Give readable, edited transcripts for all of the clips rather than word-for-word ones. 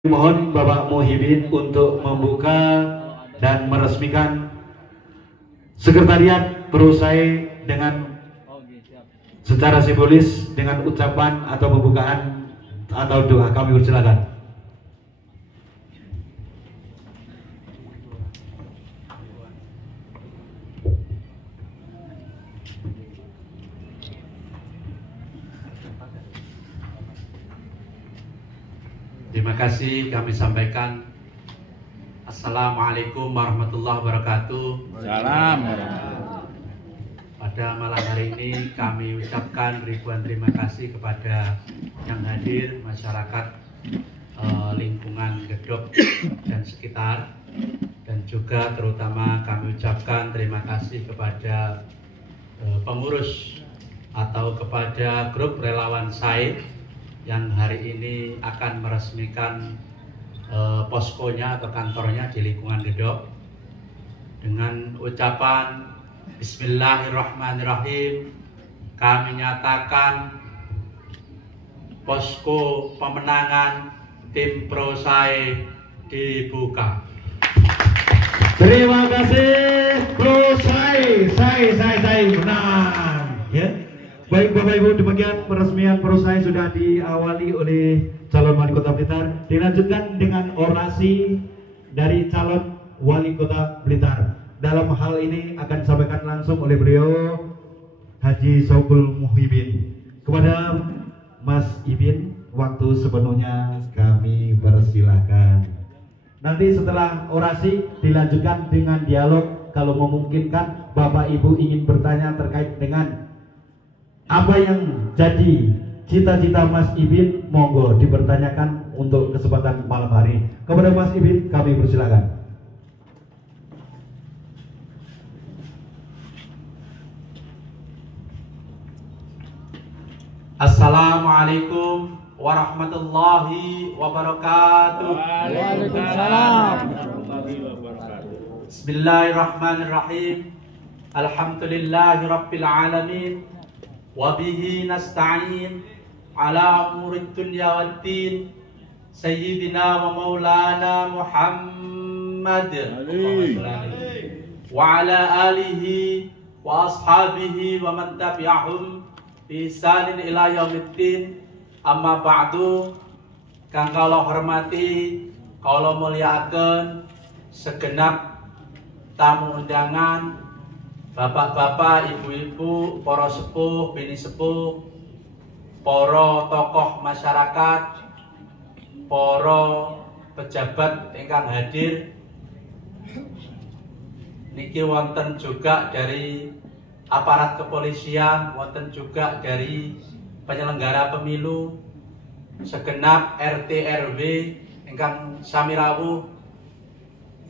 Mohon Bapak Muhyiddin untuk membuka dan meresmikan sekretariat perusahaan dengan secara simbolis dengan ucapan atau pembukaan atau doa. Kami persilakan. Terima kasih kami sampaikan. Assalamualaikum warahmatullahi wabarakatuh. Salam. Pada malam hari ini kami ucapkan ribuan terima kasih kepada yang hadir, masyarakat lingkungan Gedok dan sekitar, dan juga terutama kami ucapkan terima kasih kepada pengurus atau kepada grup relawan Said yang hari ini akan meresmikan poskonya atau kantornya di lingkungan Gedok dengan ucapan Bismillahirrahmanirrahim. Kami nyatakan posko pemenangan tim ProSai dibuka. Terima kasih ProSai, saya menang. Ya. Baik Bapak Ibu, demikian peresmian ProSai sudah diawali oleh calon wali kota Blitar. Dilanjutkan dengan orasi dari calon wali kota Blitar. Dalam hal ini akan disampaikan langsung oleh beliau Haji Saukul Muhyiddin. Kepada Mas Ibin, waktu sepenuhnya kami persilahkan. Nanti setelah orasi dilanjutkan dengan dialog. Kalau memungkinkan Bapak Ibu ingin bertanya terkait dengan apa yang jadi cita-cita Mas Ibin, monggo dipertanyakan untuk kesempatan malam hari. Kepada Mas Ibin kami persilakan. Assalamualaikum warahmatullahi wabarakatuh. Waalaikumsalam. Bismillahirrahmanirrahim. Alhamdulillahi rabbil alamin. Wabihi nasta'in ala umurid dunya waddin. Sayyidina wa maulana Muhammad wa ala alihi wa ashabihi wa man tabi'ahum bi ihsanin ila yaumiddin. Amma ba'du. Kang kula hormati, kula mulyakaken segenap tamu undangan, bapak-bapak, ibu-ibu, para sepuh, bini sepuh, para tokoh masyarakat, para pejabat ingkang hadir. Niki wonten juga dari aparat kepolisian, wonten juga dari penyelenggara pemilu, segenap RT RW ingkang sami rawuh,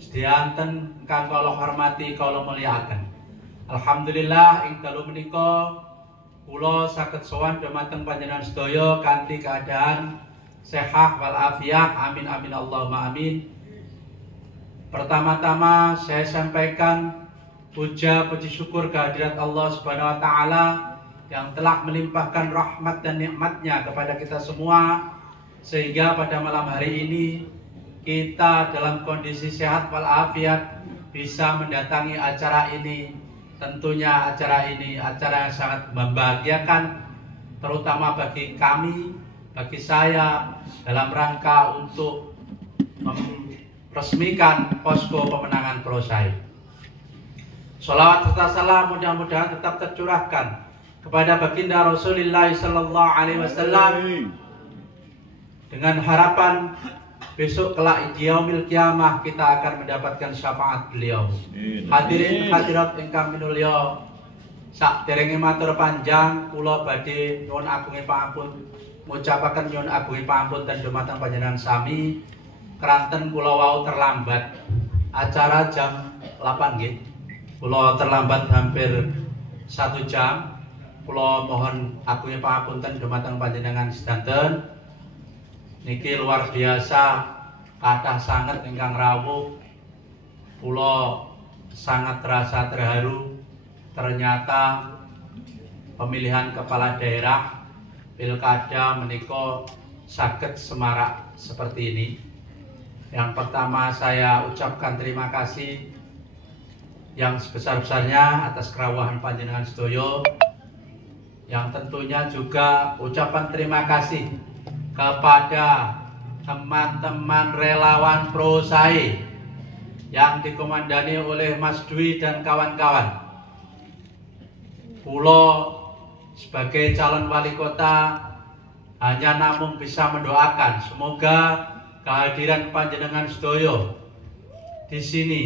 sedayanten ingkang kula hormati, kula mulyakaken. Alhamdulillah ing dalu menika kula saged sowan dhumateng panjenengan sedaya kanthi keadaan sehat wal afiat. Amin amin Allahumma amin. Pertama-tama saya sampaikan puja puji syukur kehadirat Allah Subhanahu wa taala yang telah melimpahkan rahmat dan nikmatnya kepada kita semua, sehingga pada malam hari ini kita dalam kondisi sehat wal afiat bisa mendatangi acara ini. Tentunya acara ini acara yang sangat membahagiakan, terutama bagi kami, bagi saya, dalam rangka untuk meresmikan posko pemenangan ProSai. Sholawat serta salam mudah-mudahan tetap tercurahkan kepada baginda Rasulullah Sallallahu Alaihi Wasallam, dengan harapan besok kelak di yaumil kiamah kita akan mendapatkan syafaat beliau. Hadirin hadirat ingkang minulya, saderenge matur panjang kula badhe nyuwun agunge pangapun, ngucapaken nyuwun agunge pangapunten dumateng panjenengan sami keranten kula wau terlambat. Acara jam 8 nggih. Kula terlambat hampir 1 jam. Kula mohon agunge pangapunten dumateng panjenengan sedanten. Niki luar biasa, kathah sanget ingkang rawuh. Kula sangat terasa terharu. Ternyata pemilihan kepala daerah pilkada menika saged semarak seperti ini. Yang pertama saya ucapkan terima kasih yang sebesar-besarnya atas kerawuhan panjenengan sedoyo. Yang tentunya juga ucapan terima kasih kepada teman-teman relawan ProSAE yang dikomandani oleh Mas Dwi dan kawan-kawan. Kulo sebagai calon wali kota hanya namun bisa mendoakan semoga kehadiran panjenengan sedoyo di sini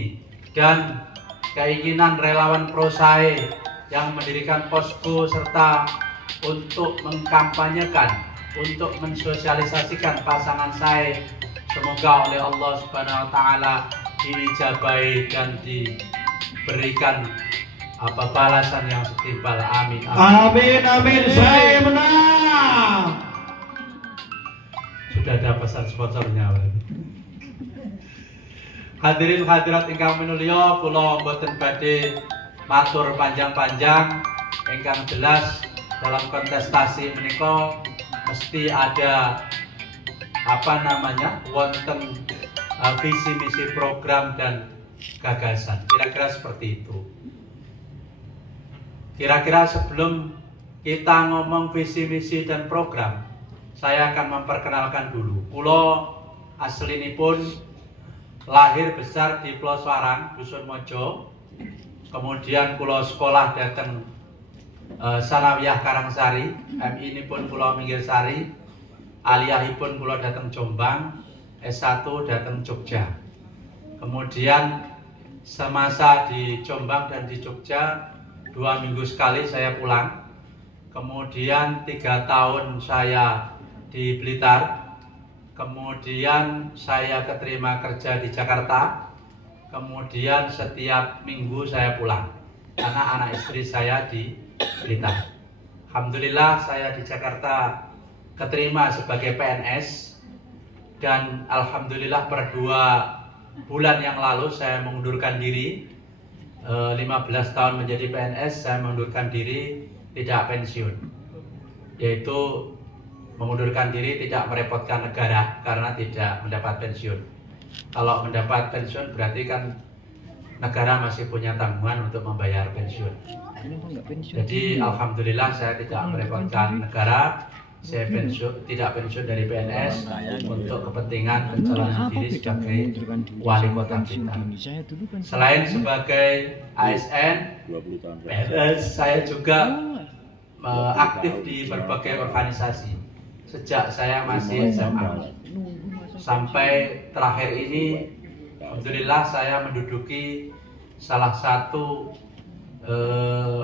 dan keinginan relawan ProSAE yang mendirikan posko serta untuk mengkampanyekan, untuk mensosialisasikan pasangan SAE, semoga oleh Allah Subhanahu wa taala diijabahi dan diberikan balasan yang setimpal. Amin. Amin, amin. SAE menang. Sudah ada pesan sponsornya. Hadirin hadirat ingkang minulya, kula boten badhe matur panjang-panjang. Ingkang jelas dalam kontestasi menika mesti ada wonten visi misi program dan gagasan. Kira-kira seperti itu. Kira-kira sebelum kita ngomong visi misi dan program, saya akan memperkenalkan dulu. Kula aslinipun lahir besar di Ploswarang, Dusun Mojo. Kemudian kula sekolah dateng Sanawiyah Karangsari, MI ini pun kula Minggirsari, aliyahipun kula dateng Jombang, S1 dateng Jogja. Kemudian semasa di Jombang dan di Jogja 2 minggu sekali saya pulang. Kemudian 3 tahun saya di Blitar. Kemudian saya keterima kerja di Jakarta. Kemudian setiap minggu saya pulang karena anak istri saya di Blitar. Alhamdulillah saya di Jakarta keterima sebagai PNS dan alhamdulillah per 2 bulan yang lalu saya mengundurkan diri. 15 tahun menjadi PNS, saya mengundurkan diri tidak pensiun, yaitu mengundurkan diri tidak merepotkan negara karena tidak mendapat pensiun. Kalau mendapat pensiun berarti kan negara masih punya tanggungan untuk membayar pensiun. Jadi alhamdulillah saya tidak merepotkan negara. Saya tidak pensiun dari PNS untuk kepentingan pencalonan diri sebagai wali kota Blitar. Selain sebagai ASN, PNS, saya juga aktif di berbagai organisasi sejak saya masih SMA. Sampai terakhir ini, alhamdulillah saya menduduki salah satu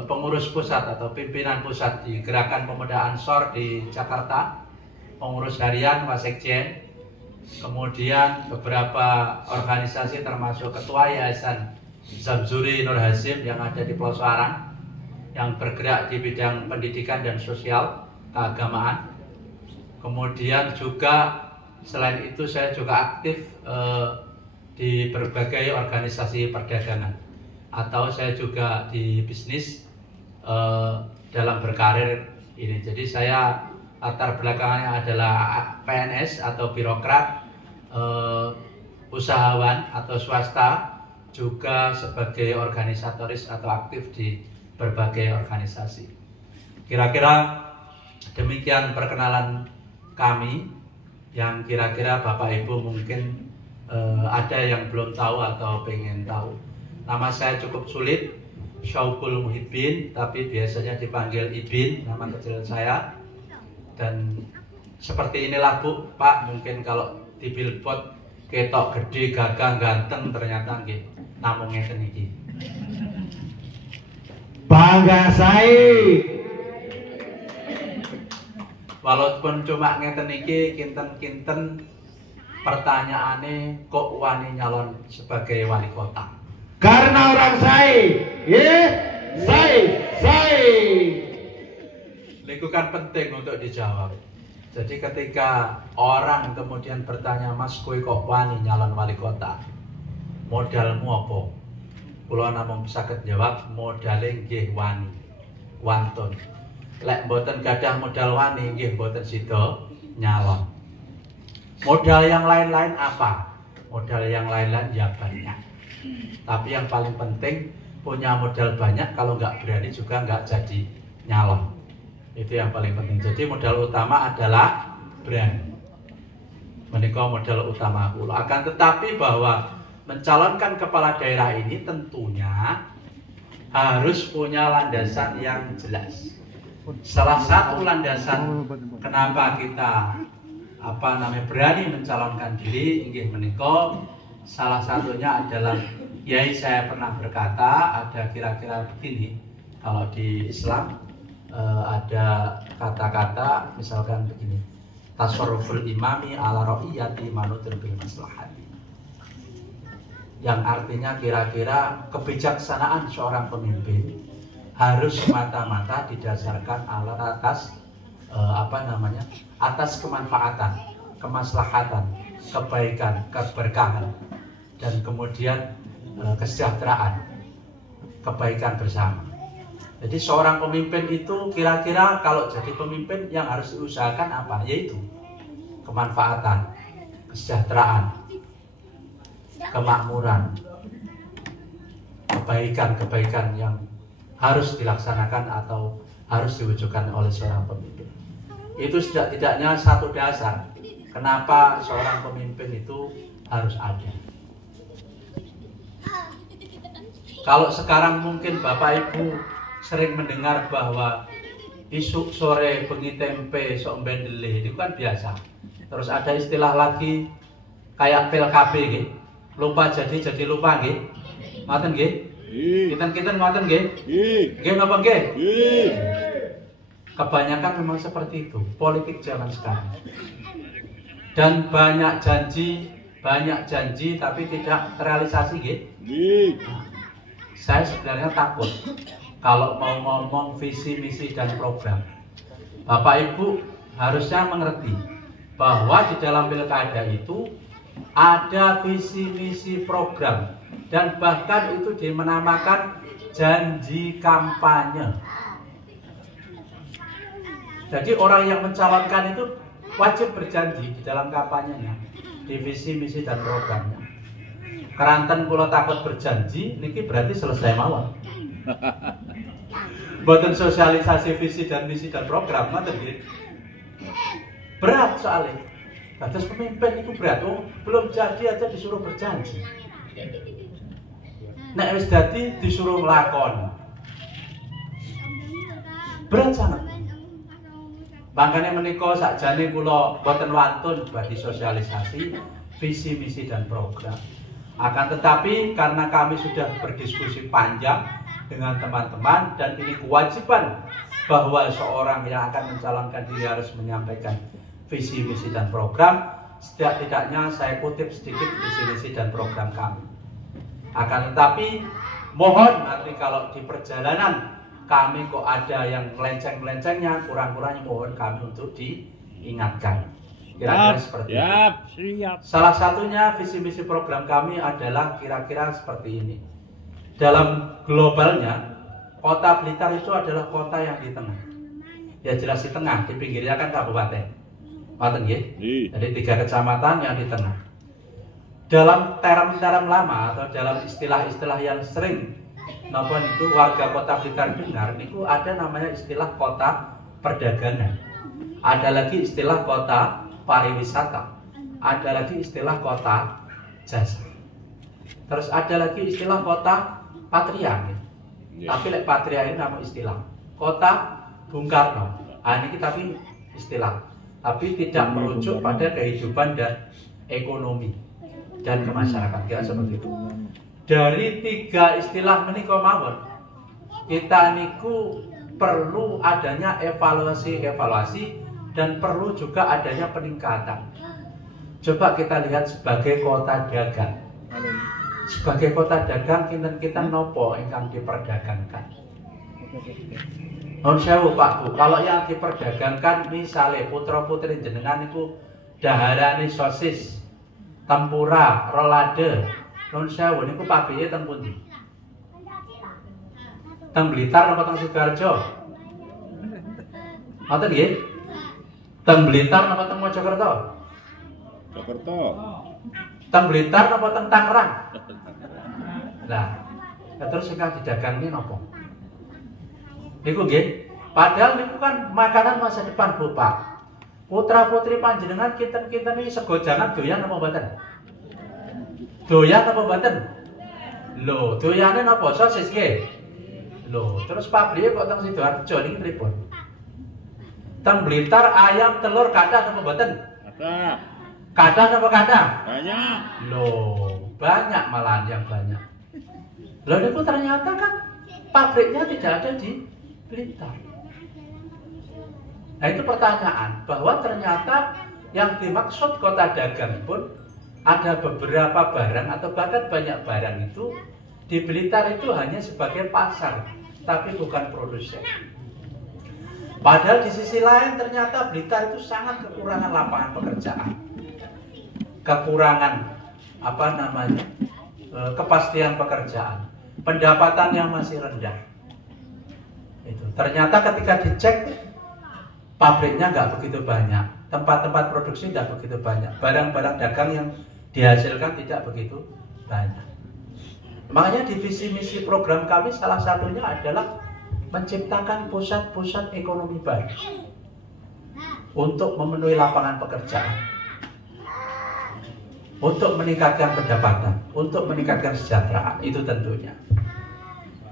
pengurus pusat atau pimpinan pusat di Gerakan Pemuda Ansor di Jakarta, pengurus harian Wasekjen, kemudian beberapa organisasi termasuk Ketua Yayasan Zamzuri Nur Hasim yang ada di Ploswarang yang bergerak di bidang pendidikan dan sosial keagamaan. Kemudian juga selain itu saya juga aktif di berbagai organisasi perdagangan. Atau saya juga di bisnis dalam berkarir ini. Jadi saya latar belakangnya adalah PNS atau birokrat, usahawan atau swasta, juga sebagai organisatoris atau aktif di berbagai organisasi. Kira-kira demikian perkenalan kami yang kira-kira Bapak Ibu mungkin ada yang belum tahu atau pengen tahu. Nama saya cukup sulit, Syaukul Muhibbin, tapi biasanya dipanggil Ibin, nama kecil saya. Dan seperti inilah Bu, Pak, mungkin kalau di billboard ketok gede, gagah, ganteng, ternyata nggih namung ngeten iki. Bangga SAE. Walaupun cuma ngeten iki, kinten-kinten pertanyaane kok wani nyalon sebagai wali kota. Karena orang SAE, SAE. Itu kan penting untuk dijawab. Jadi ketika orang kemudian bertanya, Mas kowe kok wani nyalon wali kota, modalmu apa? Kula namung bisa jawab, modale nggih wani, wantun. Lek mboten gadah modal wani, nggih mboten sida nyalon. Modal yang lain-lain apa? modal yang lain-lain ya banyak. Tapi yang paling penting punya modal banyak, kalau nggak berani juga nggak jadi nyalon. Itu yang paling penting. Jadi modal utama adalah berani. Menika modal utama kula. Akan tetapi bahwa mencalonkan kepala daerah ini tentunya harus punya landasan yang jelas. Salah satu landasan kenapa kita berani mencalonkan diri inggih menika, salah satunya adalah Kiai saya pernah berkata ada kira-kira begini, kalau di Islam ada kata-kata misalkan begini, tasarruful imami ala ra'iyati manutun bil maslahati, yang artinya kira-kira kebijaksanaan seorang pemimpin harus semata-mata didasarkan atas atas kemanfaatan, kemaslahatan, kebaikan, keberkahan, dan kemudian kesejahteraan, kebaikan bersama. Jadi seorang pemimpin itu kira-kira kalau jadi pemimpin yang harus diusahakan apa? Yaitu kemanfaatan, kesejahteraan, kemakmuran, kebaikan-kebaikan yang harus dilaksanakan atau harus diwujudkan oleh seorang pemimpin. Itu setidak-tidaknya satu dasar kenapa seorang pemimpin itu harus ada. Kalau sekarang mungkin Bapak Ibu sering mendengar bahwa isuk sore bengi tempe sok bendele, itu kan biasa. Terus ada istilah lagi kayak PLKB gitu. Lupa jadi lupa nggih. Ngoten nggih? Kinten-kinten ngoten nggih? Nggih napa nggih? Kebanyakan memang seperti itu politik zaman sekarang. Dan banyak janji tapi tidak terrealisasi nggih. Saya sebenarnya takut kalau mau ngomong visi, misi dan program. Bapak Ibu harusnya mengerti bahwa di dalam pilkada itu ada visi misi program dan bahkan itu dinamakan janji kampanye. Jadi orang yang mencalonkan itu wajib berjanji di dalam kampanyenya, di visi misi dan programnya. Keranten kula takut berjanji niki berarti selesai mawon. Boten sosialisasi visi dan misi dan program ngoten nggih. Berat soalnya. Batas pemimpin itu berat, belum jadi aja disuruh berjanji. Nek wis dadi disuruh nglakoni. Berat sangat. Makanya menika sakjane kula boten wantun badhe sosialisasi visi misi dan program. Akan tetapi karena kami sudah berdiskusi panjang dengan teman-teman dan ini kewajiban bahwa seorang yang akan mencalonkan diri harus menyampaikan visi, misi, dan program. Setidak-tidaknya saya kutip sedikit visi, misi, dan program kami. Akan tetapi mohon nanti kalau di perjalanan kami kok ada yang melenceng-melencengnya, kurang-kurangnya mohon kami untuk diingatkan. Kira-kira seperti itu. Salah satunya visi, misi, program kami adalah kira-kira seperti ini. Dalam globalnya, kota Blitar itu adalah kota yang di tengah. Ya jelas di tengah, di pinggirnya kan kabupaten. Ngoten nggih? Jadi 3 kecamatan yang di tengah. Dalam term-term lama atau dalam istilah-istilah yang sering napa niku warga kota Blitar dengar niku ada namanya istilah kota perdagangan. Ada lagi istilah kota pariwisata. Ada lagi istilah kota jasa. Terus ada lagi istilah kota patria. Tapi lek patria ini nama istilah. Kota Bung Karno. Ini tapi istilah. Tapi tidak merujuk pada kehidupan dan ekonomi dan kemasyarakatan. Kira seperti itu. Dari 3 istilah menika mawon, kita niku perlu adanya evaluasi dan perlu juga adanya peningkatan. Coba kita lihat sebagai kota dagang. Sebagai kota dagang kita nopo ingkang diperdagangkan. Nun sewu Pak Bu, kalau yang diperdagangkan misalnya putra-putri jenengan niku daharane sosis, tempura, rolade. Nun sewu niku pabriké teng pundi? Teng Blitar napa teng Sidoarjo? Ngoten nggih? Teng Blitar napa teng Mojokerto? Jakarta. Teng Blitar napa teng Tangerang? Lah, terus sing didagangi napa? Niku nggih. Padahal niku kan makanan masa depan Bapak. Putra-putri panjenengan kinten-kinten iki sego jangan doyan apa mboten? Doyan apa mboten? Lho, doyane napa? Sosis nggih. Lho, terus pabrike kok teng Sidoarjo niki pripun? Teng Blitar ayam telur kathah apa mboten? Kathah. Kathah apa kathah? Banyak. Loh, banyak malahan yang banyak. Loh, itu ternyata kan pabriknya tidak ada di Blitar. Nah, itu pertanyaan bahwa ternyata yang dimaksud kota dagang pun ada beberapa barang atau bahkan banyak barang itu di Blitar itu hanya sebagai pasar, tapi bukan produsen. Padahal di sisi lain ternyata Blitar itu sangat kekurangan lapangan pekerjaan, kekurangan kepastian pekerjaan, pendapatan yang masih rendah. Itu ternyata ketika dicek pabriknya nggak begitu banyak, tempat-tempat produksi nggak begitu banyak, barang-barang dagang yang dihasilkan tidak begitu banyak. Makanya di visi misi program kami salah satunya adalah menciptakan pusat-pusat ekonomi baru untuk memenuhi lapangan pekerjaan, untuk meningkatkan pendapatan, untuk meningkatkan kesejahteraan. Itu tentunya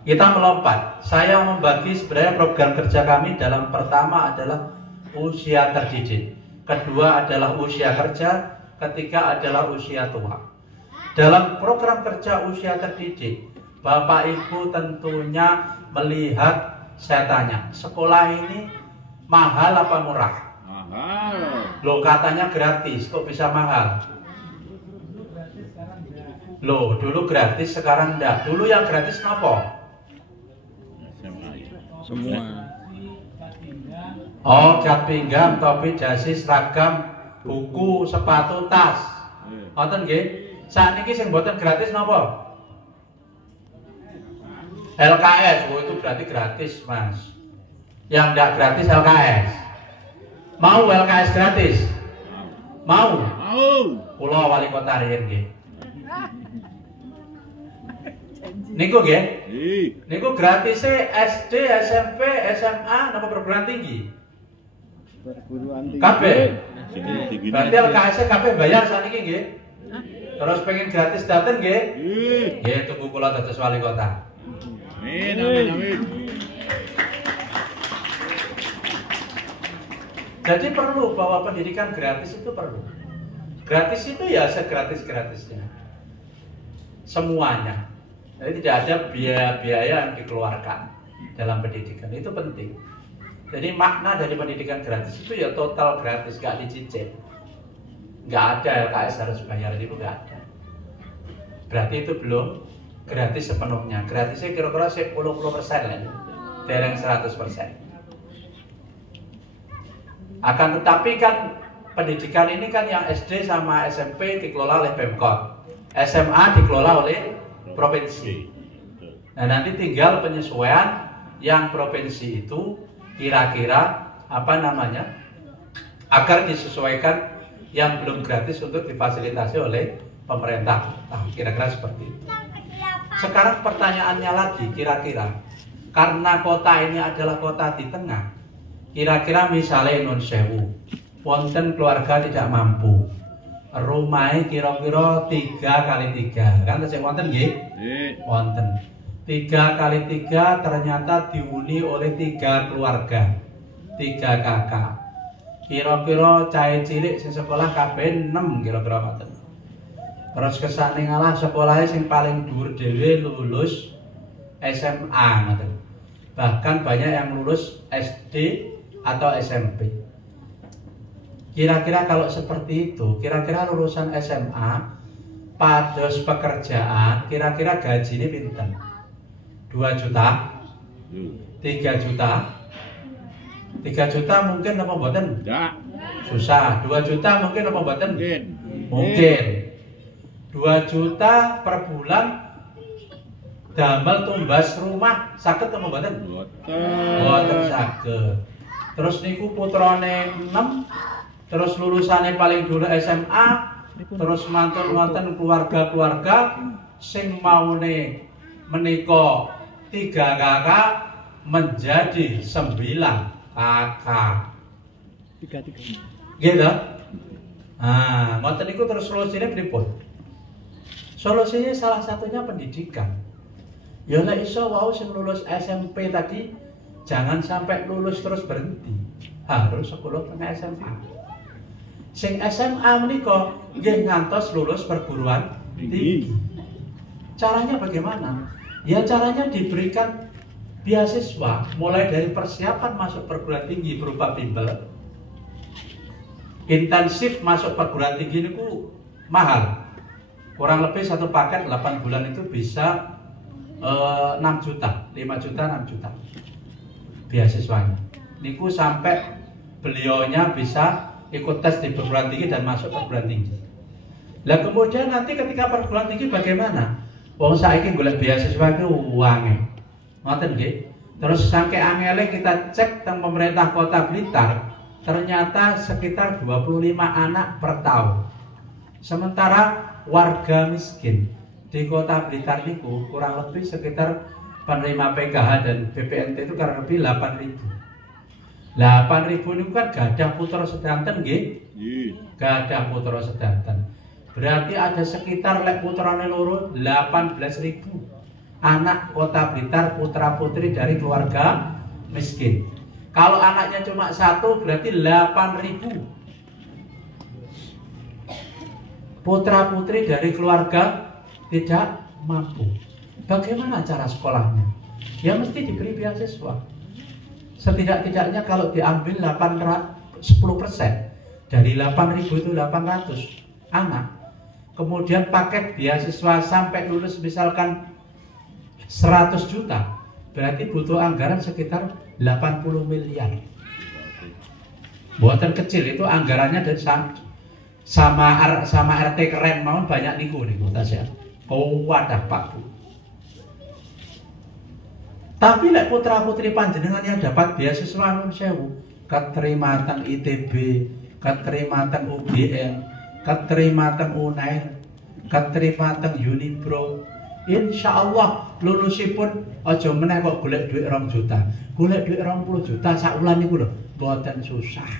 kita melompat. Saya membagi sebenarnya program kerja kami dalam pertama adalah usia terdidik, kedua adalah usia kerja, ketiga adalah usia tua. Dalam program kerja usia terdidik, Bapak Ibu tentunya melihat, saya tanya, sekolah ini mahal apa murah? Mahal. Loh, katanya gratis, kok bisa mahal? Loh, dulu gratis, sekarang enggak. Dulu yang gratis apa? Semua. Oh, cat pinggang, topi, dasi, seragam, buku, sepatu, tas. Ngoten nggih. Sakniki sing mboten gratis napa? LKS. Oh, itu berarti gratis, Mas. Yang enggak gratis LKS. Mau LKS gratis? Mau? Mau. Kula wali kota riyen nggih. Niku nggih. Niku gratis SD, SMP, SMA, napa perguruan tinggi? Perguruan tinggi. Kabeh. Berarti LKS kabeh bayar sakniki nggih. Terus pengen gratis daten nggih? Nggih, tunggu kula dados wali kota. Amin, amin, amin. Jadi perlu bahwa pendidikan gratis itu perlu. Gratis itu ya segratis-gratisnya. Semuanya. Jadi tidak ada biaya-biaya yang dikeluarkan dalam pendidikan. Itu penting. Jadi makna dari pendidikan gratis itu ya total gratis, gak dicicil. Gak ada LKS harus bayar, itu gak ada. Berarti itu belum gratis sepenuhnya. Gratisnya kira-kira 10% lah, dereng 100%. Akan tetapi kan pendidikan ini kan yang SD sama SMP dikelola oleh Pemkot, SMA dikelola oleh provinsi. Nah, nanti tinggal penyesuaian yang provinsi itu kira-kira agar disesuaikan yang belum gratis untuk difasilitasi oleh pemerintah. Nah, kira-kira seperti itu. Sekarang pertanyaannya lagi, kira-kira karena kota ini adalah kota di tengah, kira-kira misalnya Nun Sewu, wonten keluarga tidak mampu, rumahnya kira-kira 3x3, kan terus wonten nggih? Wonten 3x3 ternyata dihuni oleh 3 keluarga, 3 kakak. Kira-kira cahaya cilik sing sekolah kabeh 6 kira-kira ngoten. Terus kesane ngalah sekolahnya sing paling dhuwur dhewe lulus SMA ngoten. Bahkan banyak yang lulus SD atau SMP. Kira-kira kalau seperti itu, kira-kira lulusan SMA pados pekerjaan, kira-kira gajinya pinten? 2 juta? 3 juta? 3 juta mungkin apa mboten? Enggak. Susah. 2 juta mungkin apa mboten? Mungkin. 2 juta per bulan damel tumbas rumah saged apa mboten? Mboten saged. Terus niku putrane 6, terus lulusannya paling dulu SMA, terus mantun wonten keluarga-keluarga sing maune menika 3 kakak menjadi 9 kakak. 3. Gitu. Nah, ngoten niku terus solusine pripun? Solusinya salah satunya pendidikan. Ya lek iso wau sing lulus SMP tadi jangan sampai lulus terus berhenti. Harus sekolah tengah SMA. Sing SMA menika nggih ngantos lulus perguruan tinggi. Caranya bagaimana? Ya caranya diberikan beasiswa mulai dari persiapan masuk perguruan tinggi berupa bimbel. Intensif masuk perguruan tinggi niku mahal. Kurang lebih satu paket 8 bulan itu bisa 6 juta, 5 juta, 6 juta beasiswanya. Niku sampai beliaunya bisa ikut tes di perguruan tinggi dan masuk perguruan tinggi. Lah kemudian nanti ketika perguruan tinggi bagaimana? Wong saiki golek beasiswa itu uangnya. Ngoten nggih. Terus sampai angele kita cek teng pemerintah Kota Blitar, ternyata sekitar 25 anak per tahun. Sementara warga miskin di Kota Blitar niku kurang lebih sekitar penerima PKH dan BPNT itu kurang lebih 8.000. 8.000 niku kan gadah putra sedanten nggih. Gadah putra sedanten. Berarti ada sekitar lek putrane loro 18.000 anak Kota Blitar putra putri dari keluarga miskin. Kalau anaknya cuma 1 berarti 8.000 putra putri dari keluarga tidak mampu. Bagaimana cara sekolahnya? Ya mesti diberi beasiswa. Setidak-tidaknya kalau diambil 10% dari 8.000 itu 800 anak. Kemudian paket beasiswa sampai lulus misalkan 100 juta. Berarti butuh anggaran sekitar 80 miliar. Buatan kecil itu anggarannya dan sama RT keren mau banyak niku tasya. Wadah Pak Bu. Tapi lek putra putri panjenengan yang dapat beasiswa nun sewu, keterima teng ITB, keterima teng UGM, keterima teng UNAIR, keterima teng Unipro. Insya Allah lulusipun aja meneh kok golek duit 2 juta. Golek duit 20 juta sak wulan niku lho, mboten susah.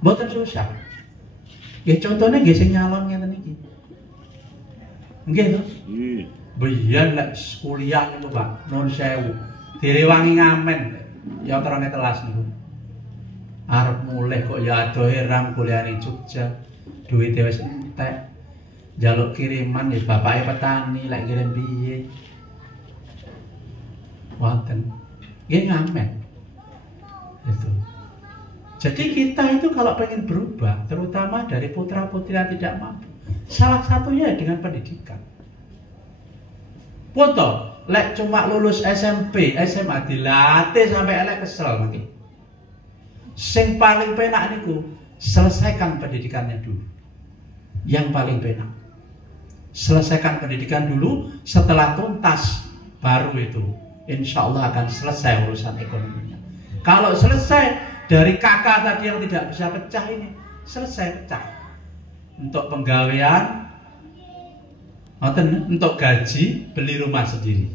Mboten susah. Ya contohnya nggih sing nyalon ngeten iki. Nggih to? Biyen lek kuliah niku Pak, nuwun sewu. Direwangi ngamen ya terane telas niku. Arep mulih kok ya adohe ram kuliah ning Jogja. Duwite wis entek. Jaluk kiriman ya bapake petani lek kirim piye. Wonten. Nggih ngamen. Itu. Jadi kita itu kalau pengen berubah, terutama dari putra-putri yang tidak mampu, salah satunya dengan pendidikan. Foto, lek cuma lulus SMP, SMA dilatih sampai elek kesel mungkin. Sing paling penak niku selesaikan pendidikannya dulu. Yang paling penak. Selesaikan pendidikan dulu, setelah tuntas baru itu insya Allah akan selesai urusan ekonominya. Kalau selesai dari kakak tadi yang tidak bisa pecah ini, selesai pecah. Untuk penggawean, untuk gaji, beli rumah sendiri.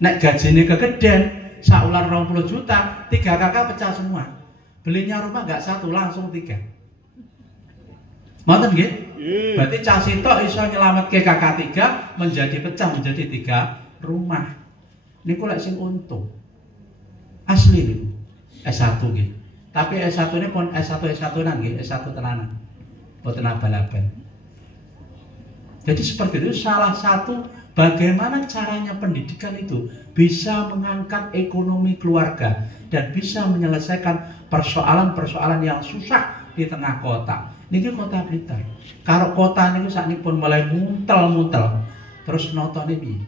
Nek gaji ini kegedean, saulan 20 juta, 3 kakak pecah semua. Belinya rumah nggak 1, langsung 3. Ngoten nggih? Berarti cah sitok iso nyelametke kakak 3 menjadi pecah menjadi 3 rumah. Niku lek sing untung. Asli niku. S1 nggih. Tapi S1 ini pun S1-nan nggih, S1 tenanan. Mboten abal-abal. Jadi seperti itu salah satu bagaimana caranya pendidikan itu bisa mengangkat ekonomi keluarga dan bisa menyelesaikan persoalan-persoalan yang susah di tengah kota. Niki Kota Blitar. Kalau kota niku saknipun mulai muntel-muntel. Terus notone piye?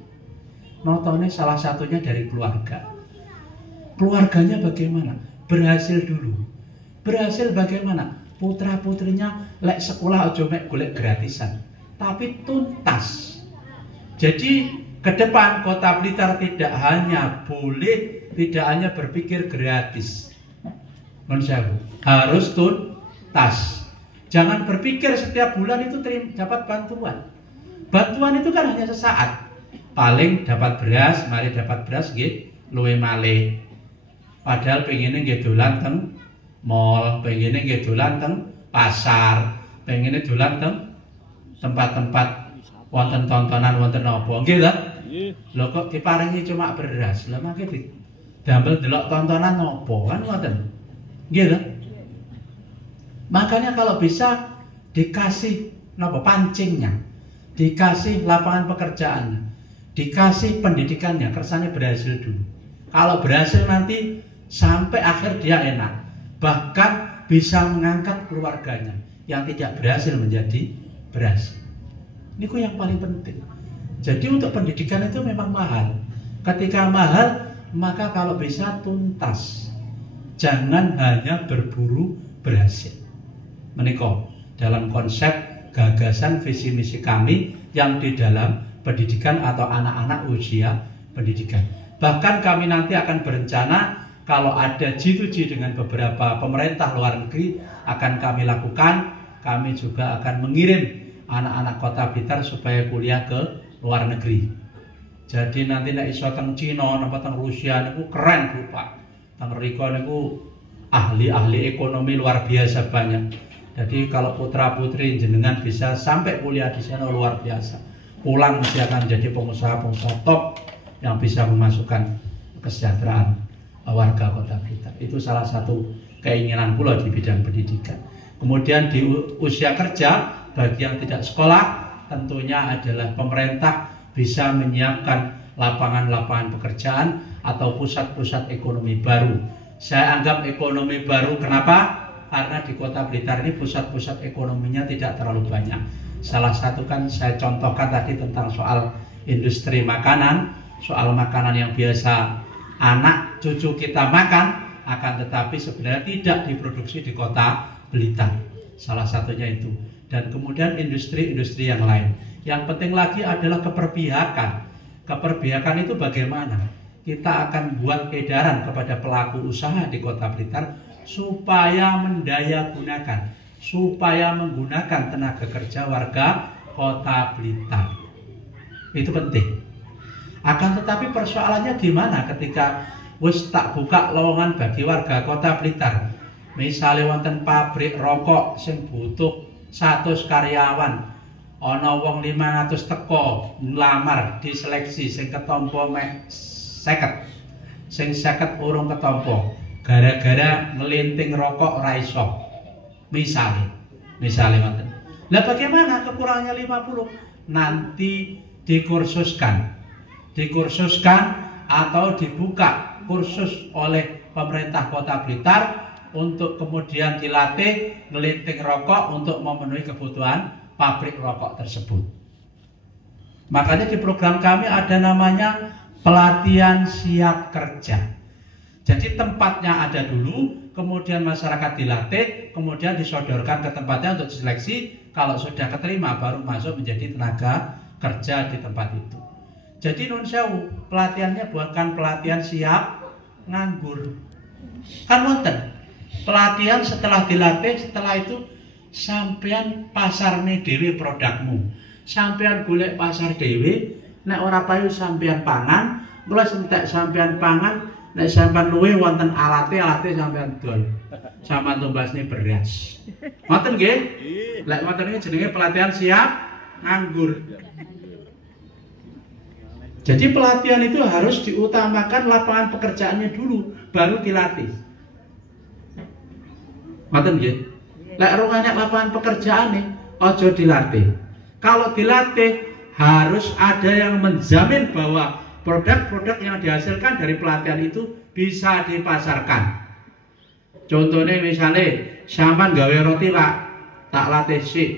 Notone salah satunya dari keluarga. Keluarganya bagaimana? Berhasil dulu. Berhasil bagaimana? Putra-putrinya lek sekolah aja mek golek gratisan, tapi tuntas. Jadi ke depan Kota Blitar tidak hanya berpikir gratis. Harus tuntas. Jangan berpikir setiap bulan itu dapat bantuan. Bantuan itu kan hanya sesaat. Paling dapat beras, mari dapat beras nggih, luwe malih. Padahal pengennya nggih dolan teng mall, pengennya nggih dolan teng pasar, pengennya dolan teng tempat-tempat wonten tontonan wonten apa nggih ta? Lho kok diparingi cuma beras. Lah mangke didamel delok tontonan apa kan wonten. Nggih ta? Makanya kalau bisa dikasih napa pancingnya, dikasih lapangan pekerjaannya, dikasih pendidikannya, kersane berhasil dulu. Kalau berhasil nanti sampai akhir dia enak, bahkan bisa mengangkat keluarganya yang tidak berhasil menjadi berhasil. Ini yang paling penting. Jadi untuk pendidikan itu memang mahal. Ketika mahal, maka kalau bisa tuntas. Jangan hanya berburu berhasil. Menika dalam konsep gagasan visi misi kami yang di dalam pendidikan atau anak-anak usia pendidikan. Bahkan kami nanti akan berencana kalau ada G2G dengan beberapa pemerintah luar negeri akan kami lakukan. Kami juga akan mengirim anak-anak Kota Blitar supaya kuliah ke luar negeri. Jadi nanti nek iso teng Cina napa teng Rusia niku keren Bu Pak. Teng mriko niku ahli-ahli ekonomi luar biasa banyak. Jadi kalau putra-putri jenengan bisa sampai kuliah di sana luar biasa. Pulang mesti akan menjadi pengusaha-pengusaha top yang bisa memasukkan kesejahteraan warga Kota Blitar. Itu salah satu keinginan pula di bidang pendidikan. Kemudian di usia kerja bagi yang tidak sekolah tentunya adalah pemerintah bisa menyiapkan lapangan-lapangan pekerjaan atau pusat-pusat ekonomi baru. Saya anggap ekonomi baru kenapa? Karena di Kota Blitar ini pusat-pusat ekonominya tidak terlalu banyak. Salah satu kan saya contohkan tadi tentang soal industri makanan, soal makanan yang biasa anak cucu kita makan, akan tetapi sebenarnya tidak diproduksi di Kota Blitar. Salah satunya itu. Dan kemudian industri-industri yang lain. Yang penting lagi adalah keperpihakan. Keperpihakan itu bagaimana? Kita akan buat edaran kepada pelaku usaha di Kota Blitar supaya mendayagunakan, supaya menggunakan tenaga kerja warga Kota Blitar. Itu penting. Akan tetapi persoalannya gimana ketika wis tak buka lowongan bagi warga Kota Blitar. Misalnya wonten pabrik rokok sing butuh 100 karyawan, ana wong 500 teko nglamar diseleksi sing ketompo mek 50. Sing 50 urung ketompo. Gara-gara ngelinting rokok ora iso. Misalnya wonten. Lah bagaimana kekurangannya 50? Nanti dikursuskan atau dibuka kursus oleh pemerintah Kota Blitar untuk kemudian dilatih ngelinting rokok untuk memenuhi kebutuhan pabrik rokok tersebut. Makanya di program kami ada namanya pelatihan siap kerja. Jadi tempatnya ada dulu, kemudian masyarakat dilatih, kemudian disodorkan ke tempatnya untuk diseleksi. Kalau sudah keterima baru masuk menjadi tenaga kerja di tempat itu. Jadi nun sewu, pelatihannya bukan pelatihan siap nganggur. Kan wonten. Pelatihan setelah dilatih, setelah itu sampean pasarne dhewe produkmu. Sampean golek pasar dhewe, nek ora payu sampean pangan, mula entek sampean pangan. Nek sampean luwe wonten alate sampean dol. Sampean tumbasne beras. Ngoten nggih? Lek ngoten iki jenenge pelatihan siap nganggur. Jadi pelatihan itu harus diutamakan lapangan pekerjaannya dulu, baru dilatih. Ngoten nggih? Lek ora enak lapangan pekerjaane, aja dilatih. Kalau dilatih harus ada yang menjamin bahwa produk-produk yang dihasilkan dari pelatihan itu bisa dipasarkan. Contohnya misalnya sampean gawe roti Pak, tak latih sik.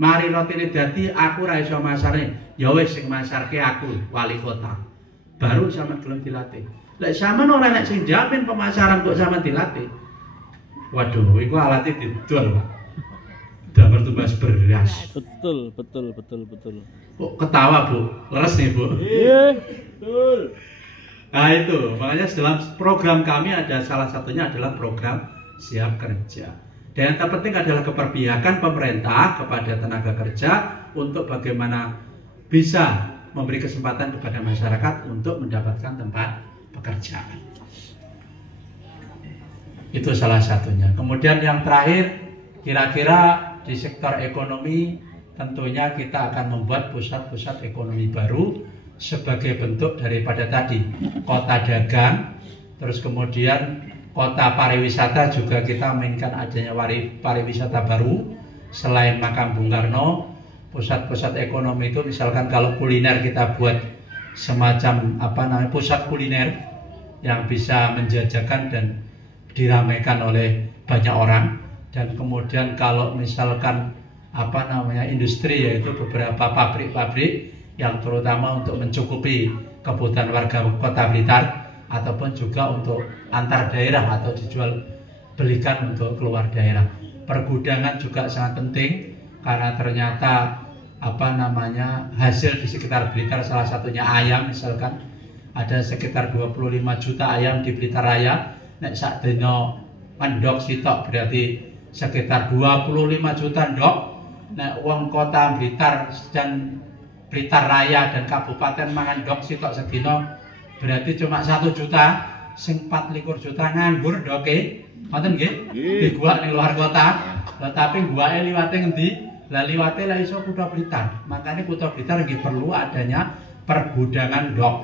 Mari rotine dadi aku ra iso masarne. Ya wis sing masarke aku, wali kota. Baru sampean gelem dilatih. Lek sampean ora nek sing jamin pemasaran kok sampean dilatih. Waduh, iku alate didol, Pak. Damar tumbas beras. Betul. Kok ketawa, Bu? Leres nih, Bu? Iya, betul. Nah itu, makanya dalam program kami ada salah satunya adalah program siap kerja. Dan yang terpenting adalah keberpihakan pemerintah kepada tenaga kerja untuk bagaimana bisa memberi kesempatan kepada masyarakat untuk mendapatkan tempat pekerjaan. Itu salah satunya. Kemudian yang terakhir, kira-kira di sektor ekonomi tentunya kita akan membuat pusat-pusat ekonomi baru sebagai bentuk daripada tadi kota dagang, terus kemudian kota pariwisata juga kita mainkan adanya pariwisata baru. Selain makam Bung Karno, pusat-pusat ekonomi itu misalkan kalau kuliner kita buat semacam pusat kuliner yang bisa menjajakan dan diramaikan oleh banyak orang. Dan kemudian kalau misalkan industri, yaitu beberapa pabrik-pabrik yang terutama untuk mencukupi kebutuhan warga Kota Blitar ataupun juga untuk antar daerah atau dijual belikan untuk keluar daerah. Pergudangan juga sangat penting karena ternyata hasil di sekitar Blitar, salah satunya ayam, misalkan ada sekitar 25 juta ayam di Blitar Raya. Nek sak dina ndok sitok berarti sekitar 25 juta ndok. Nek wong Kota Blitar dan Blitar Raya dan Kabupaten mangan ndok sitok sedina berarti cuma 1 juta, sing 24 juta nganggur ndoke. Ngoten nggih? Diguak ning luar kota. Tetapi guake liwate ngendi? Lah liwate lah iso Kutha Blitar. Makanya Kutha Blitar nggih perlu adanya pergudangan ndok.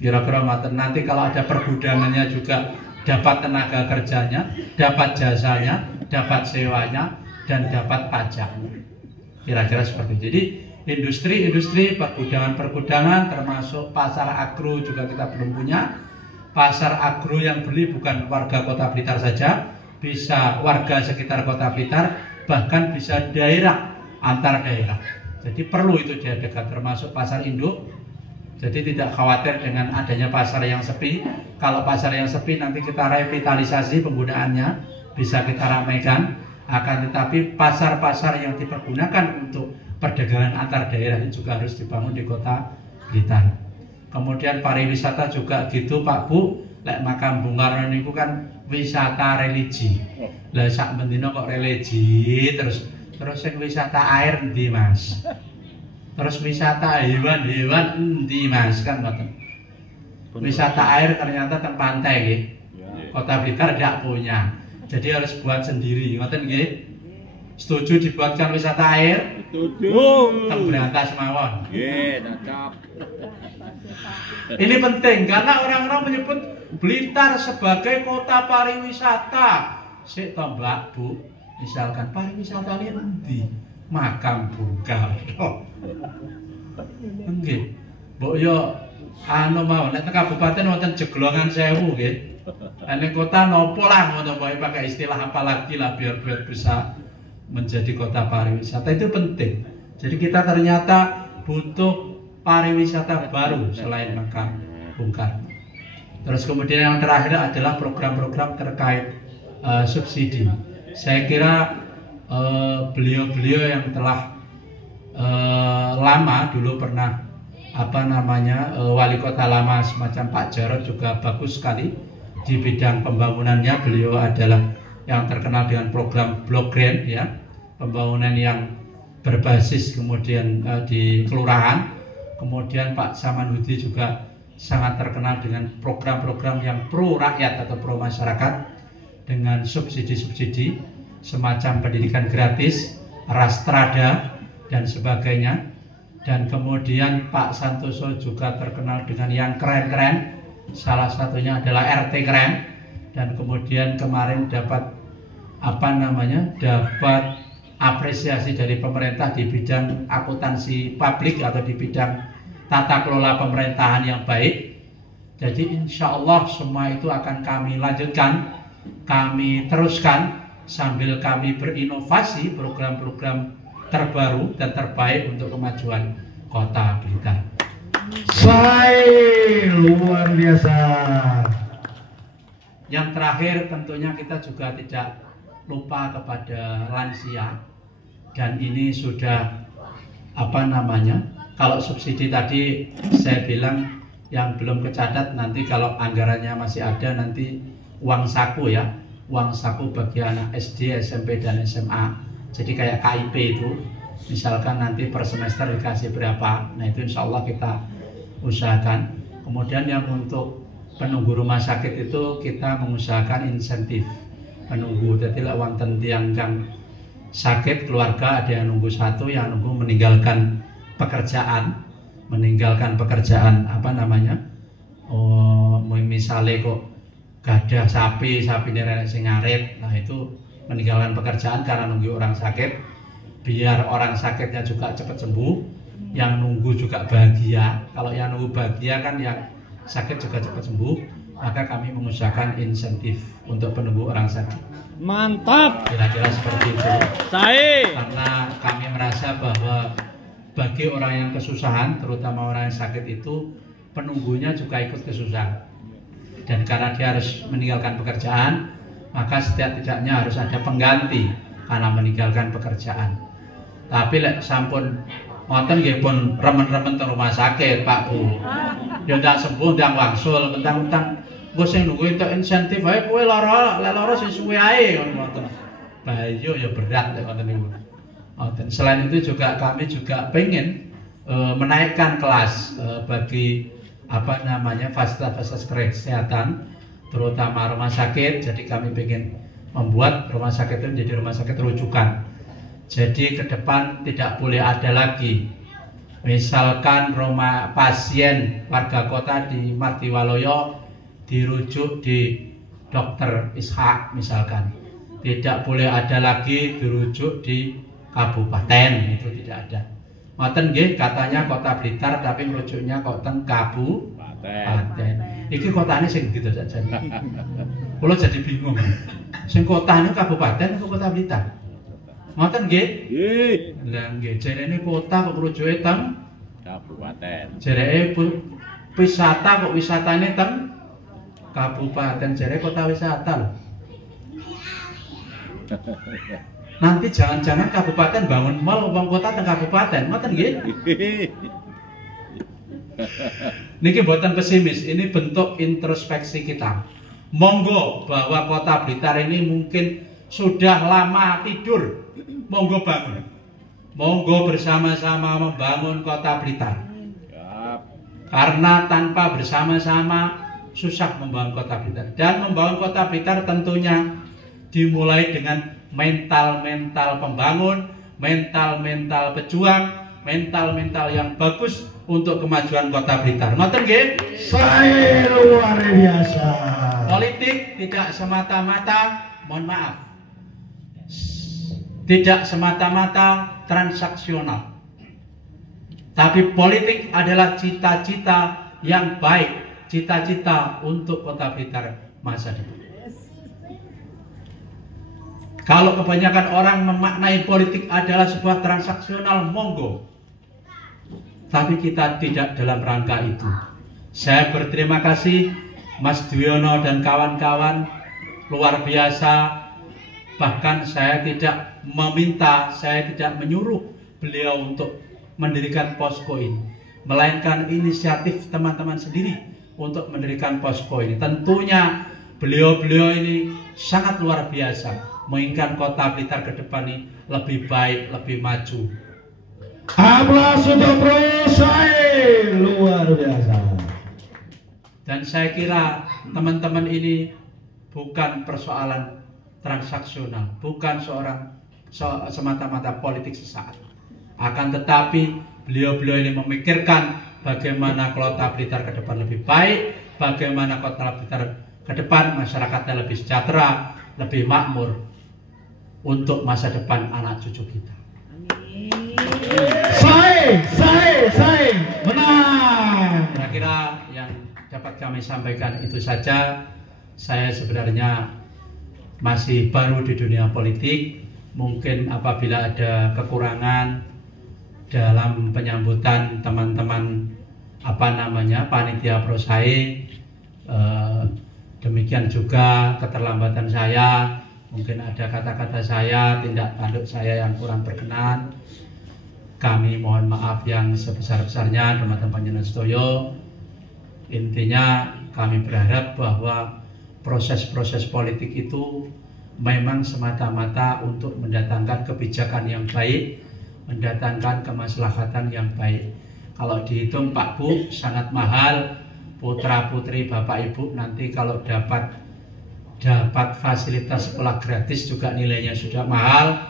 Kira-kira nanti kalau ada pergudangannya juga dapat tenaga kerjanya, dapat jasanya, dapat sewanya, dan dapat pajaknya. Kira-kira seperti itu. Jadi industri-industri, pergudangan-pergudangan, termasuk pasar agro juga kita belum punya. Pasar agro yang beli bukan warga Kota Blitar saja, bisa warga sekitar Kota Blitar, bahkan bisa daerah, antar daerah. Jadi perlu itu diadakan, termasuk pasar induk. Jadi tidak khawatir dengan adanya pasar yang sepi. Kalau pasar yang sepi nanti kita revitalisasi penggunaannya, bisa kita ramaikan. Akan tetapi pasar-pasar yang dipergunakan untuk perdagangan antar daerah itu juga harus dibangun di Kota Blitar. Kemudian pariwisata juga gitu Pak Bu. Lek makam Bung Karno niku kan wisata religi. Lah sak mendino kok religi terus sing wisata air endi Mas? Terus wisata hewan-hewan endi Mas, kan ngoten. Wisata air ternyata teng pantai nggih. Kota Blitar tidak punya. Jadi harus buat sendiri, ngoten nggih. Setuju dibuatkan wisata air? Setuju. Teng Brantas mawon. Nggih, cocok. Ini penting karena orang-orang menyebut Blitar sebagai kota pariwisata. Sik to Mbak Bu, misalkan pariwisata ini endi? Makam Bung Karno. Nggih. Mbok yo mawon nek teng kabupaten wonten Jeglongan 1000 nggih. Nek kota nopo lah ngono pakai istilah apa lagi lah biar bisa menjadi kota pariwisata. Itu penting. Jadi kita ternyata butuh pariwisata baru selain makam Bung Karno. Terus kemudian yang terakhir adalah program-program terkait subsidi. Saya kira beliau-beliau yang telah lama dulu pernah wali kota lama semacam Pak Jarod juga bagus sekali di bidang pembangunannya. Beliau adalah yang terkenal dengan program Blok Grant, ya, pembangunan yang berbasis kemudian di kelurahan. Kemudian Pak Samanhudi juga sangat terkenal dengan program-program yang pro rakyat atau pro masyarakat dengan subsidi-subsidi semacam pendidikan gratis, Rastrada dan sebagainya. Dan kemudian Pak Santoso juga terkenal dengan yang keren-keren, salah satunya adalah RT keren. Dan kemudian kemarin dapat dapat apresiasi dari pemerintah di bidang akuntansi publik atau di bidang tata kelola pemerintahan yang baik. Jadi insya Allah semua itu akan kami lanjutkan, kami teruskan sambil kami berinovasi program-program terbaru dan terbaik untuk kemajuan Kota Blitar. Luar biasa. Yang terakhir tentunya kita juga tidak lupa kepada lansia, dan ini sudah kalau subsidi tadi saya bilang yang belum kecatat nanti kalau anggarannya masih ada nanti uang saku, ya, uang saku bagi anak SD, SMP, dan SMA. Jadi kayak KIP itu, misalkan nanti per semester dikasih berapa, nah itu insya Allah kita usahakan. Kemudian yang untuk penunggu rumah sakit itu kita mengusahakan insentif penunggu. Jadi lah wonten tiyang kang sakit keluarga ada yang nunggu satu, yang nunggu meninggalkan pekerjaan apa namanya, misalnya kok gadah sapi nenek sing ngarit, nah itu meninggalkan pekerjaan karena nunggu orang sakit, biar orang sakitnya juga cepat sembuh, yang nunggu juga bahagia. Kalau yang nunggu bahagia kan yang sakit juga cepat sembuh, maka kami mengusahakan insentif untuk penunggu orang sakit. Mantap. Kira-kira seperti itu. Karena kami merasa bahwa bagi orang yang kesusahan, terutama orang yang sakit itu, penunggunya juga ikut kesusahan. Dan karena dia harus meninggalkan pekerjaan, maka setidak-tidaknya harus ada pengganti karena meninggalkan pekerjaan. Tapi lek sampun ngoten nggih pun remen-remen teng rumah sakit, Pak Bu. Ya ndak sembuh ndang wangsul, mentang-mentang engko sing nunggu entuk insentif ae kowe lara, lek lara sing suwe ae ngoten. Bahaya ya berat lek ngoten niku. Selain itu juga kami juga pengen menaikkan kelas bagi apa namanya fasilitas kesehatan, terutama rumah sakit. Jadi kami ingin membuat rumah sakit itu menjadi rumah sakit rujukan. Jadi ke depan tidak boleh ada lagi misalkan rumah pasien warga kota di Mardiwaloyo dirujuk di Dokter Ishak misalkan, tidak boleh ada lagi dirujuk di kabupaten, itu tidak ada. Ngoten nggih, katanya Kota Blitar tapi merujuknya kok teng kabupaten. Iki kotane sing gitu saja. Kula jadi bingung. Sing kotane kabupaten atau Kota Blitar? Ngoten nggih? Nggih. Lah nggih, jarene kota kok merujuke teng kabupaten. Jarene wisata kok wisatane teng kabupaten, jarene kota wisata lho. Nanti jangan-jangan kabupaten bangun mal, wong kota teng kabupaten, ngoten nggih? Niki mboten pesimis, ini bentuk introspeksi kita. Monggo bahwa Kota Blitar ini mungkin sudah lama tidur. Monggo bangun. Monggo bersama-sama membangun Kota Blitar. Karena tanpa bersama-sama susah membangun Kota Blitar. Dan membangun Kota Blitar tentunya dimulai dengan mental-mental pembangun, mental-mental pejuang, mental-mental yang bagus untuk kemajuan Kota Blitar. Ngoten nggih? Saya luar biasa. Politik tidak semata-mata, mohon maaf, tidak semata-mata transaksional. Tapi politik adalah cita-cita yang baik, cita-cita untuk Kota Blitar masa depan. Kalau kebanyakan orang memaknai politik adalah sebuah transaksional, monggo. Tapi kita tidak dalam rangka itu. Saya berterima kasih Mas Dwiono dan kawan-kawan, luar biasa. Bahkan saya tidak meminta, saya tidak menyuruh beliau untuk mendirikan posko ini, melainkan inisiatif teman-teman sendiri untuk mendirikan posko ini. Tentunya beliau-beliau ini sangat luar biasa, menginginkan Kota Blitar ke depan ini lebih baik, lebih maju. Aplaus untuk Bro Sae, luar biasa. Dan saya kira teman-teman ini bukan persoalan transaksional, bukan semata-mata politik sesaat. Akan tetapi beliau-beliau ini memikirkan bagaimana Kota Blitar ke depan lebih baik, bagaimana Kota Blitar ke depan masyarakatnya lebih sejahtera, lebih makmur untuk masa depan anak cucu kita. Sae, menang. Kira-kira yang dapat kami sampaikan itu saja. Saya sebenarnya masih baru di dunia politik. Mungkin apabila ada kekurangan dalam penyambutan teman-teman panitia Prosae, demikian juga keterlambatan saya, mungkin ada kata-kata saya, tindak tanduk saya yang kurang berkenan. Kami mohon maaf yang sebesar-besarnya teman-teman panjenengan sedaya. Intinya kami berharap bahwa proses-proses politik itu memang semata-mata untuk mendatangkan kebijakan yang baik, mendatangkan kemaslahatan yang baik. Kalau dihitung Pak Bu sangat mahal, putra putri Bapak Ibu nanti kalau dapat fasilitas sekolah gratis juga nilainya sudah mahal.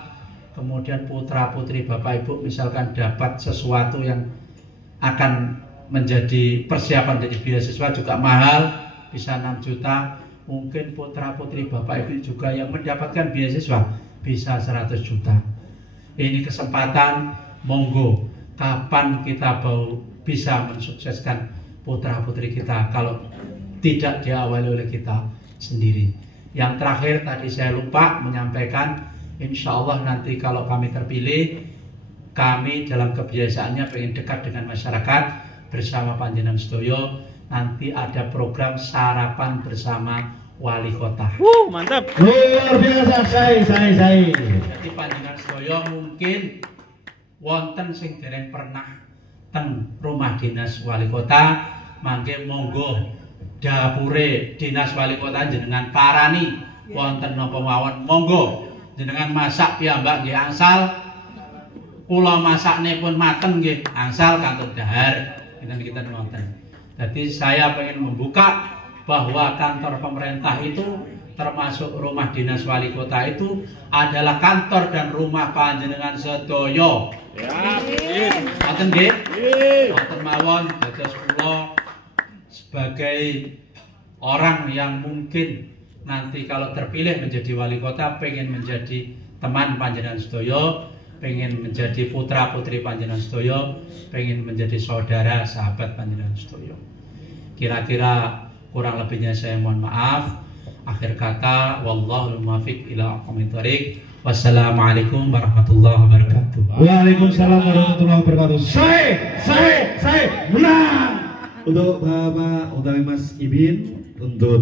Kemudian putra putri Bapak Ibu misalkan dapat sesuatu yang akan menjadi persiapan dari beasiswa juga mahal, bisa 6 juta. Mungkin putra putri Bapak Ibu juga yang mendapatkan beasiswa bisa 100 juta. Ini kesempatan, monggo kapan kita bisa mensukseskan putra putri kita kalau tidak diawali oleh kita sendiri. Yang terakhir tadi saya lupa menyampaikan, insya Allah nanti kalau kami terpilih, kami dalam kebiasaannya pengen dekat dengan masyarakat bersama panjenengan sedoyo. Nanti ada program sarapan bersama wali kota. Mantap. Luar biasa, saya. Jadi panjenengan sedoyo mungkin wonten sing dereng pernah teng rumah dinas wali kota, mangke monggo dapure dinas wali kota jenengan parani wonten napa mawon, monggo jenengan masak piyambak nggih angsal, kula masakne pun mateng nggih angsal kantun dahar kita wonten. Jadi saya pengen membuka bahwa kantor pemerintah itu termasuk rumah dinas wali kota itu adalah kantor dan rumah panjenengan sedoyo. Wonten nggih? Wonten mawon dados kula sebagai orang yang mungkin nanti kalau terpilih menjadi wali kota pengen menjadi teman panjenengan sedoyo, pengen menjadi putra putri panjenengan sedoyo, pengen menjadi saudara sahabat panjenengan sedoyo. Kira-kira kurang lebihnya saya mohon maaf. Akhir kata, wallahul muwaffiq ila aqwamit thoriq. Wassalamualaikum warahmatullahi wabarakatuh. Waalaikumsalam warahmatullahi wabarakatuh. Saya menang. Untuk Bapak Utami Mas Ibin untuk